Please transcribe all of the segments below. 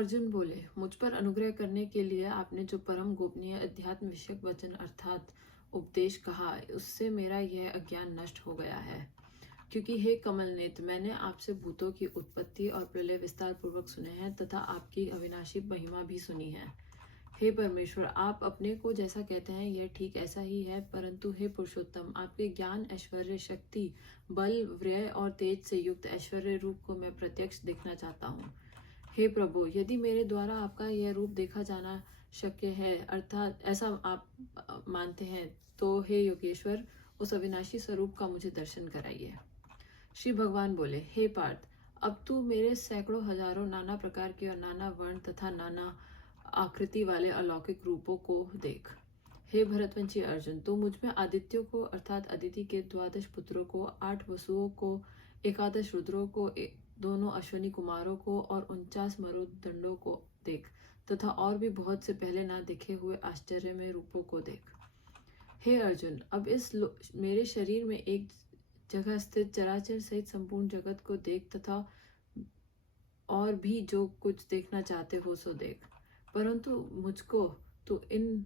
अर्जुन बोले, मुझ पर अनुग्रह करने के लिए आपने जो परम गोपनीय अध्यात्म विषयक वचन अर्थात उपदेश कहा, उससे मेरा यह अज्ञान नष्ट हो गया है। क्योंकि हे कमल नेत्र, मैंने आपसे भूतों की उत्पत्ति और प्रलय विस्तार पूर्वक सुने हैं तथा आपकी अविनाशी महिमा भी सुनी है। हे परमेश्वर, आप अपने को जैसा कहते हैं यह ठीक ऐसा ही है, परंतु हे पुरुषोत्तम, आपके ज्ञान, ऐश्वर्य, शक्ति, बल, व्यय और तेज से युक्त ऐश्वर्य रूप को मैं प्रत्यक्ष देखना चाहता हूँ। हे प्रभु, यदि मेरे द्वारा आपका यह रूप देखा जाना शक्य है, अर्थात ऐसा आप मानते हैं, तो हे योगेश्वर, उस अविनाशी स्वरूप का मुझे दर्शन कराइए। श्री भगवान बोले, हे पार्थ, अब तू मेरे सैकड़ों हजारों नाना प्रकार के और नाना वर्ण तथा नाना आकृति वाले अलौकिक रूपों को देख। हे भरतवंशी अर्जुन, तू मुझ में आदित्यों को अर्थात अदिति के 12 पुत्रों को, 8 वसुओं को, 11 रुद्रों को, दोनों अश्वनी कुमारों को और 49 मरुदंडों को देख तथा और भी बहुत से पहले ना देखे हुए आश्चर्य में रूपों को देख। हे अर्जुन, अब इस मेरे शरीर में एक जगह स्थित चराचर सहित संपूर्ण जगत को देख तथा और भी जो कुछ देखना चाहते हो सो देख, परंतु मुझको तो इन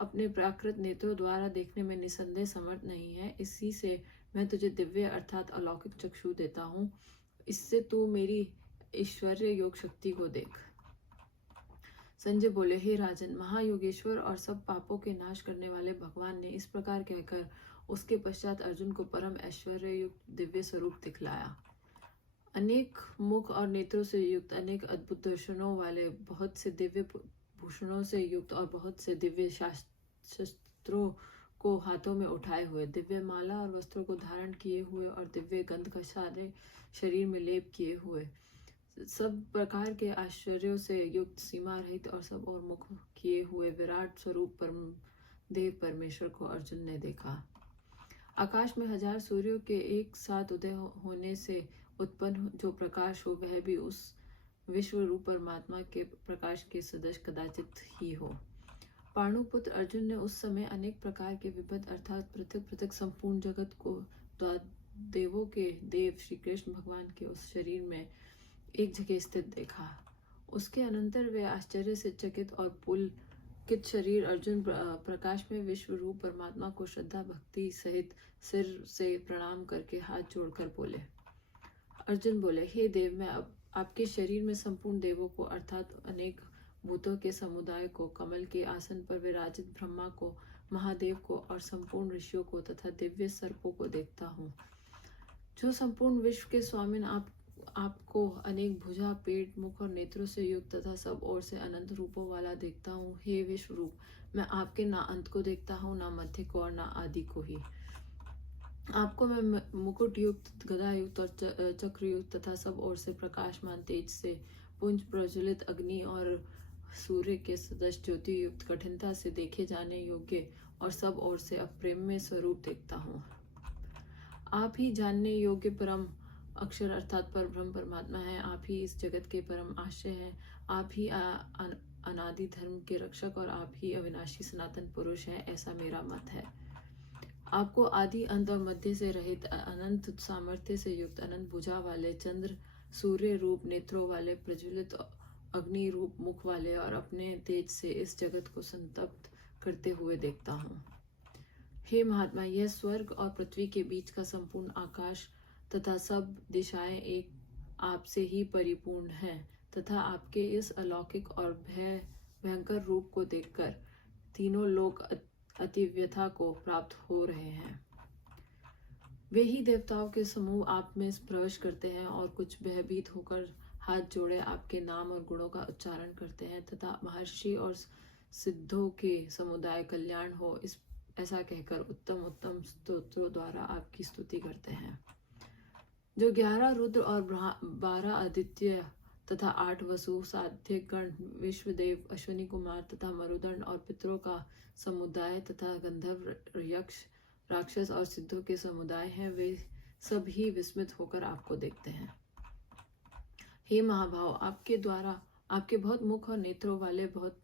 अपने प्राकृत नेत्रों द्वारा देखने में निसंदेह समर्थ नहीं है। इसी से मैं तुझे दिव्य अर्थात अलौकिक चक्षु देता हूँ। इससे तू मेरी ऐश्वर्य योग शक्ति को देख। संजय बोले, हे राजन, महायोगेश्वर और सब पापों के नाश करने वाले भगवान ने इस प्रकार कहकर उसके पश्चात अर्जुन को परम ऐश्वर्य युक्त दिव्य स्वरूप दिखलाया। अनेक मुख और नेत्रों से युक्त, अनेक अद्भुत दर्शनों वाले, बहुत से दिव्य भूषणों से युक्त और बहुत से दिव्य शस्त्रों को हाथों में उठाए हुए, दिव्य माला और वस्त्रों को धारण किए हुए और दिव्य गंध का सारे शरीर में लेप किए हुए, सब प्रकार के आश्चर्यों से युक्त, सीमा रहित और सब और मुख किए हुए विराट स्वरूप परम देव परमेश्वर को अर्जुन ने देखा। आकाश में 1000 सूर्यों के एक साथ उदय होने से उत्पन्न जो प्रकाश हो, वह भी उस विश्व रूप परमात्मा के प्रकाश के सदृश कदाचित ही हो। पांडुपुत्र अर्जुन ने उस समय अनेक प्रकार के विपद अर्थात पृथक पृथक संपूर्ण जगत को देवों के देव श्री कृष्ण भगवान के उस शरीर में एक जगह स्थित देखा। उसके अनंतर वे आश्चर्य से चकित और पुलकित शरीर अर्जुन प्रकाश में विश्व रूप परमात्मा को श्रद्धा भक्ति सहित सिर से प्रणाम करके हाथ जोड़कर बोले। अर्जुन बोले, हे देव, मैं अब आपके शरीर में संपूर्ण देवों को अर्थात अनेक भूतों के समुदाय को, कमल के आसन पर विराजित ब्रह्मा को, महादेव को और संपूर्ण ऋषियों को तथा दिव्य सर्पों को देखता हूँ। जो संपूर्ण विश्व के स्वामिन आपको अनेक भुजा, पेट, मुख और नेत्रों से युक्त तथा सब ओर से अनंत रूपों वाला देखता हूँ। हे विश्व रूप, मैं आपके ना अंत को देखता हूँ, ना मध्य को और ना आदि को ही। आपको मैं मुकुट युक्त, गदा युक्त और चक्र युक्त तथा सब ओर से प्रकाशमान तेज से पुंज प्रज्वलित अग्नि और सूर्य के सदृश ज्योति युक्त, कठिनता से देखे जाने योग्य और सब ओर से अप्रेम्य स्वरूप देखता हूँ। आप ही जानने योग्य परम अक्षर अर्थात पर ब्रह्म परमात्मा है। आप ही इस जगत के परम आश्रय हैं। आप ही अनादि धर्म के रक्षक और आप ही अविनाशी सनातन पुरुष हैं, ऐसा मेरा मत है। आपको आदि अंत और मध्य से रहित, अनंत सामर्थ्य से युक्त, अनंत भुजा वाले, चंद्र सूर्य रूप नेत्रों वाले, प्रज्वलित अग्नि रूप मुख वाले और अपने तेज से इस जगत को संतप्त करते हुए देखता हूँ। हे महात्मा, यह स्वर्ग और पृथ्वी के बीच का संपूर्ण आकाश तथा सब दिशाएं एक आपसे ही परिपूर्ण है तथा आपके इस अलौकिक और भयंकर रूप को देखकर तीनों लोग अति व्यथा को प्राप्त हो रहे हैं। वे ही देवताओं के समूह आप में प्रवेश करते हैं और कुछ भयभीत होकर हाथ जोड़े आपके नाम और गुणों का उच्चारण करते हैं तथा महर्षि और सिद्धों के समुदाय कल्याण हो ऐसा कहकर उत्तम उत्तम स्तोत्रों द्वारा आपकी स्तुति करते हैं। जो 11 रुद्र और 12 आदित्य तथा 8 वसु, साध्य गण, विश्वदेव, अश्वनी कुमार तथा मरुदंड और पितरों का समुदाय तथा गंधर्व, यक्ष, राक्षस और सिद्धों के समुदाय हैं, वे सब ही विस्मित होकर आपको देखते हैं। हे महाभाव, आपके द्वारा आपके बहुत मुख और नेत्रों वाले, बहुत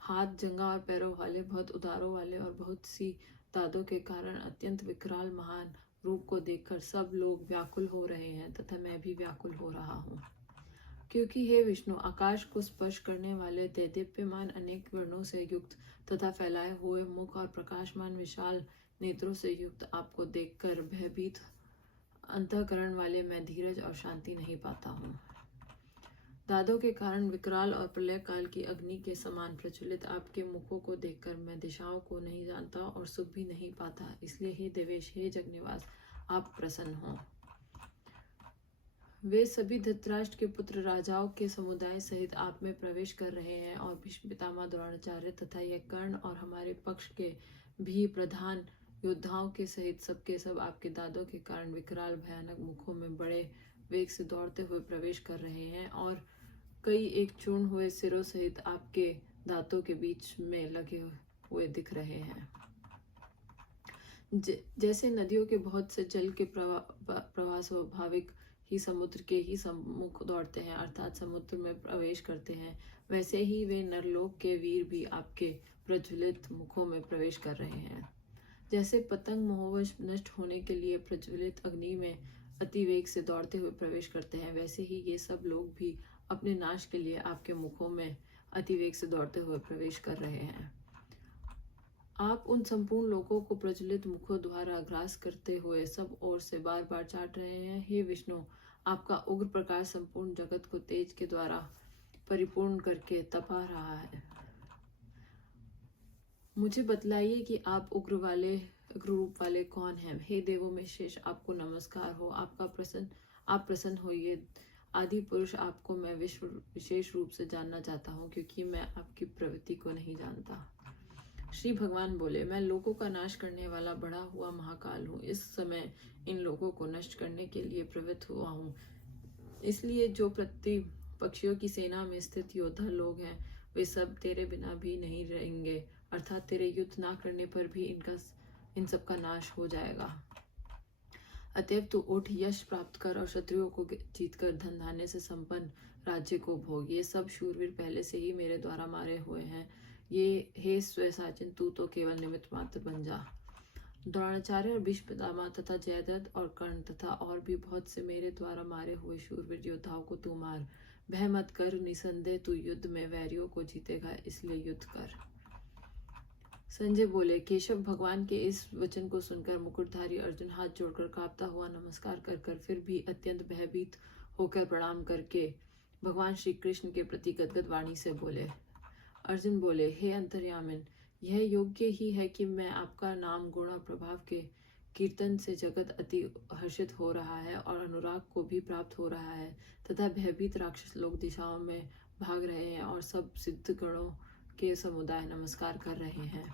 हाथ, जंगा और पैरों वाले, बहुत उदारों वाले और बहुत सी दादों के कारण अत्यंत विकराल महान रूप को देखकर सब लोग व्याकुल हो रहे हैं तथा मैं भी व्याकुल हो रहा हूँ। क्योंकि हे विष्णु, आकाश को स्पर्श करने वाले देदीप्यमान अनेक वर्णों से युक्त तथा फैलाए हुए मुख और प्रकाशमान विशाल नेत्रों से युक्त आपको देखकर भयभीत अंतःकरण वाले मैं धीरज और शांति नहीं पाता हूँ। दादों के कारण विकराल और प्रलय काल की अग्नि के समान प्रज्वलित आपके मुखों को देखकर मैं दिशाओं को नहीं जानता और सुख भी नहीं पाता। इसलिए हे देवेश, हे जगनिवास, आप प्रसन्न हो। वे सभी धृतराष्ट्र के पुत्र राजाओं के समुदाय सहित आप में प्रवेश कर रहे हैं और भीष्म पितामह, द्रोणाचार्य तथा यह कर्ण और हमारे पक्ष के भी प्रधान योद्धाओं के सहित सबके सब आपके दादों के कारण विकराल भयानक मुखों में बड़े वेग से दौड़ते हुए प्रवेश कर रहे हैं और कई एक चूर्ण हुए सिरों सहित आपके दांतों के बीच में लगे हुए दिख रहे हैं। जैसे नदियों के बहुत से जल के प्रवाह स्वाभाविक ही समुद्र के ही सम्मुख दौड़ते हैं, अर्थात समुद्र में प्रवेश करते हैं, वैसे ही वे नरलोक के वीर भी आपके प्रज्वलित मुखों में प्रवेश कर रहे हैं। जैसे पतंग मोहवश नष्ट होने के लिए प्रज्वलित अग्नि में अति वेग से दौड़ते हुए प्रवेश करते हैं, वैसे ही ये सब लोग भी अपने नाश के लिए आपके मुखों में अति वेग से दौड़ते हुए प्रवेश कर रहे हैं। आप उन संपूर्ण लोगों को प्रज्वलित मुखों द्वारा ग्रास करते हुए सब ओर से बार बार चाट रहे हैं। हे विष्णु, आपका उग्र प्रकाश संपूर्ण जगत को तेज के द्वारा परिपूर्ण करके तपा रहा है। मुझे बतलाइए कि आप उग्र रूप वाले कौन हैं। हे देवों में शेष, आपको नमस्कार हो। आप प्रसन्न होइए। आदि पुरुष, आपको मैं विशेष रूप से जानना चाहता हूँ, क्योंकि मैं आपकी प्रवृत्ति को नहीं जानता। श्री भगवान बोले, मैं लोगों का नाश करने वाला बढ़ा हुआ महाकाल हूँ। इस समय इन लोगों को नष्ट करने के लिए प्रवृत्त हुआ हूँ। इसलिए जो पक्षियों की सेना में स्थित योद्धा लोग हैं, वे सब तेरे बिना भी नहीं रहेंगे, अर्थात तेरे युद्ध ना करने पर भी इन सब का नाश हो जाएगा। अतएव तू उठ, यश प्राप्त कर और शत्रुओं को जीतकर धन धान्य से संपन्न राज्य को भोग। ये सब शूरवीर पहले से ही मेरे द्वारा मारे हुए हैं। ये हे स्वसाचिन, तू तो केवल निमित्त मात्र बन जा। द्रोणाचार्य और भीष्म पितामह तथा जयद्रथ और कर्ण तथा और भी बहुत से मेरे द्वारा मारे हुए शूरवीर योद्धाओं को तू मार। भय मत कर, निसंदेह तू युद्ध में वैरियों को जीतेगा, इसलिए युद्ध कर। संजय बोले, केशव भगवान के इस वचन को सुनकर मुकुटधारी अर्जुन हाथ जोड़कर कांपता हुआ नमस्कार कर फिर भी अत्यंत भयभीत होकर प्रणाम करके भगवान श्री कृष्ण के प्रति गदगद वाणी से बोले। अर्जुन बोले, हे अंतर्यामिन, यह योग्य ही है कि मैं आपका नाम गुण और प्रभाव के कीर्तन से जगत अति हर्षित हो रहा है और अनुराग को भी प्राप्त हो रहा है, तथा भयभीत राक्षस लोग दिशाओं में भाग रहे हैं और सब सिद्ध गणों के समुदाय नमस्कार कर रहे हैं।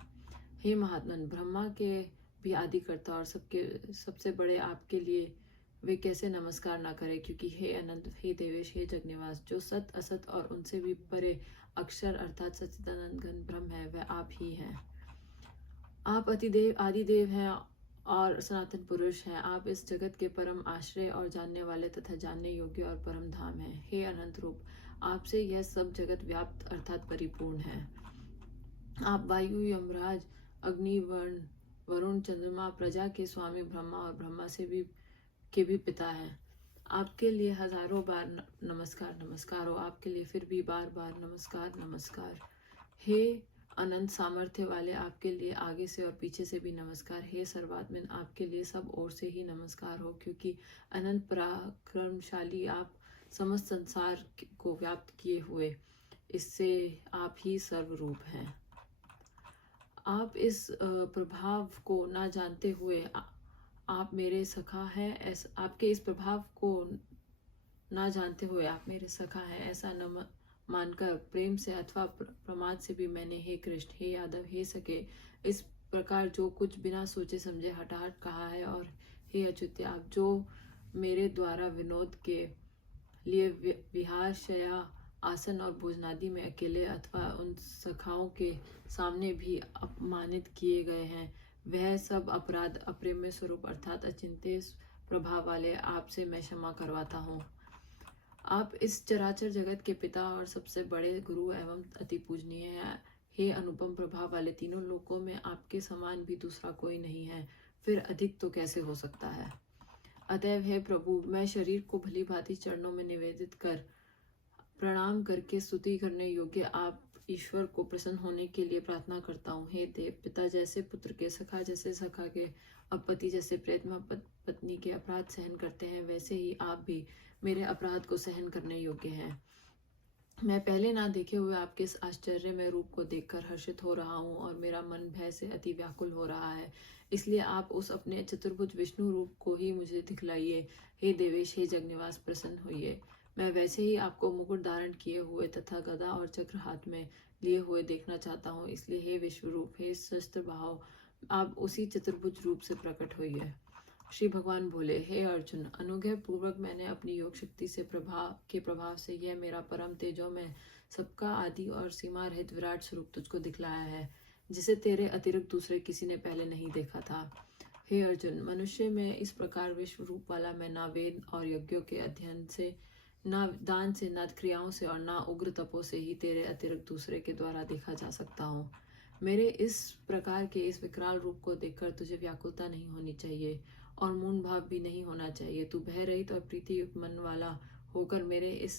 हे महात्मन, ब्रह्मा के भी आदिकर्ता और सबसे बड़े आपके लिए वे कैसे नमस्कार ना करें, क्योंकि हे अनंत, हे देवेश, हे जगनिवास, जो सत असत और उनसे भी परे अक्षर अर्थात सच्चिदानंद घन ब्रह्म है, वह आप ही हैं। आप आदिदेव हैं और सनातन पुरुष हैं। आप इस जगत के परम आश्रय और जानने वाले तथा जानने योग्य और परम धाम हैं। हे अनंत रूप, आपसे यह सब जगत व्याप्त अर्थात परिपूर्ण है। आप वायु, यमराज, अग्नि, वरुण, चंद्रमा, प्रजा के स्वामी ब्रह्मा और ब्रह्मा से भी पिता हैं। आपके लिए हजारों बार नमस्कार हो। आपके लिए फिर भी बार बार नमस्कार। हे अनंत सामर्थ्य वाले, आपके लिए आगे से और पीछे से भी नमस्कार। हे सर्वात्मन, आपके लिए सब ओर से ही नमस्कार हो, क्योंकि अनंत पराक्रमशाली आप समस्त संसार को व्याप्त किए हुए, इससे आप ही सर्वरूप हैं। आप इस प्रभाव को ना जानते हुए आप मेरे सखा हैं, आपके इस प्रभाव को ना जानते हुए आप मेरे सखा हैं, ऐसा न मानकर प्रेम से अथवा प्रमाद से भी मैंने हे कृष्ण, हे यादव, हे सके, इस प्रकार जो कुछ बिना सोचे समझे हठाहट कहा है। और हे अच्युत, आप जो मेरे द्वारा विनोद के लिए विहार, शया, आसन और भोजनादि में अकेले अथवा उन सखाओं के सामने भी अपमानित किए गए हैं, वह सब अपराध अप्रेम्य स्वरूप अर्थात अचिंत्य प्रभाव वाले आपसे मैं क्षमा करवाता हूँ। आप इस चराचर जगत के पिता और सबसे बड़े गुरु एवं अति पूजनीय हैं। हे अनुपम प्रभाव वाले, तीनों लोकों में आपके समान भी दूसरा कोई नहीं है, फिर अधिक तो कैसे हो सकता है। अतएव हे प्रभु, मैं शरीर को भली भांति चरणों में निवेदित कर प्रणाम करके स्तुति करने योग्य आप ईश्वर को प्रसन्न होने के लिए प्रार्थना करता हूँ। हे देव, पिता जैसे पुत्र के, सखा जैसे सखा के, अब पति जैसे प्रेतमा पत्नी के अपराध सहन करते हैं, वैसे ही आप भी मेरे अपराध को सहन करने योग्य हैं। मैं पहले ना देखे हुए आपके इस आश्चर्यमय रूप को देखकर हर्षित हो रहा हूँ और मेरा मन भय से अति व्याकुल हो रहा है। इसलिए आप उस अपने चतुर्भुज विष्णु रूप को ही मुझे दिखलाइए। हे देवेश, हे जगनिवास, प्रसन्न होइए। मैं वैसे ही आपको मुकुट धारण किए हुए तथा गदा और चक्र हाथ में लिए हुए देखना चाहता हूँ। इसलिए हे विश्व रूप, हे शस्त्र भाव, आप उसी चतुर्भुज रूप से प्रकट होइए। श्री भगवान बोले, हे अर्जुन, अनुग्रह पूर्वक मैंने अपनी योग शक्ति से प्रभाव से यह मेरा परम तेजो में सबका आदि और सीमा रहित विराट स्वरूप तुझको दिखलाया है, जिसे तेरे अतिरिक्त दूसरे किसी ने पहले नहीं देखा था। हे अर्जुन, मनुष्य में इस प्रकार विश्व रूप वाला मैं ना वेद और यज्ञों के अध्ययन से, ना दान से, ना क्रियाओं से और ना उग्र तपो से ही तेरे अतिरिक्त दूसरे के द्वारा देखा जा सकता हूँ। मेरे इस प्रकार के इस विकराल रूप को देखकर तुझे व्याकुलता नहीं होनी चाहिए और मूढ़ भाव भी नहीं होना चाहिए। तू भय रहित और प्रीति युक्त मन वाला होकर मेरे इस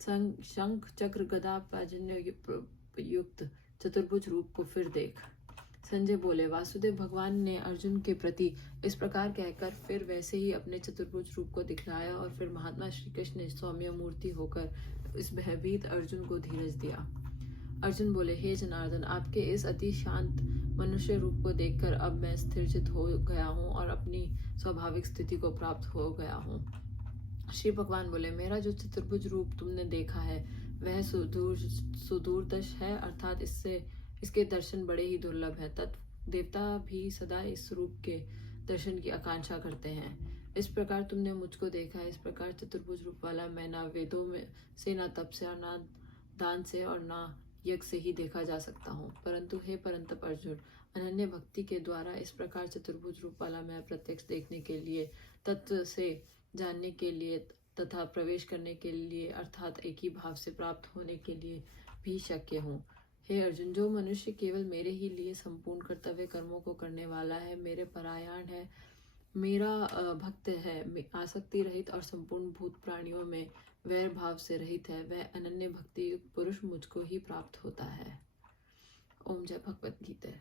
शंख चक्र गदा पाजन्य युक्त चतुर्भुज रूप को फिर देख। संजय बोले, वासुदेव भगवान ने अर्जुन के प्रति इस प्रकार कहकर फिर वैसे ही अपने चतुर्भुज रूप को दिखलाया और फिर महात्मा श्री कृष्ण ने सौम्य मूर्ति होकर इस भयभीत अर्जुन को धीरज दिया। अर्जुन बोले, हे जनार्दन, आपके इस अति शांत मनुष्य रूप को देखकर अब मैं स्थिरचित हो गया हूँ और अपनी स्वाभाविक स्थिति को प्राप्त हो गया हूँ। श्री भगवान बोले, मेरा जो चतुर्भुज रूप तुमने देखा है वह सुदूरदर्श है, अर्थात इसके दर्शन बड़े ही दुर्लभ है। तत् देवता भी सदा इस रूप के दर्शन की आकांक्षा करते हैं। इस प्रकार तुमने मुझको देखा है, इस प्रकार चतुर्भुज रूप वाला मैं ना वेदों में से, ना तप से, और ना दान से, और ना यज्ञ से ही देखा जा सकता हूँ। परंतु हे परंतप अर्जुन, अनन्य भक्ति के द्वारा इस प्रकार चतुर्भुज रूप वाला मैं प्रत्यक्ष देखने के लिए, तत्व से जानने के लिए तथा प्रवेश करने के लिए, अर्थात एक ही भाव से प्राप्त होने के लिए भी शक्य हूँ। हे अर्जुन, जो मनुष्य केवल मेरे ही लिए संपूर्ण कर्तव्य कर्मों को करने वाला है, मेरे परायण है, मेरा भक्त है, आसक्ति रहित और संपूर्ण भूत प्राणियों में वैर भाव से रहित है, वह अनन्य भक्ति युक्त पुरुष मुझको ही प्राप्त होता है। ओम जय भगवत गीता।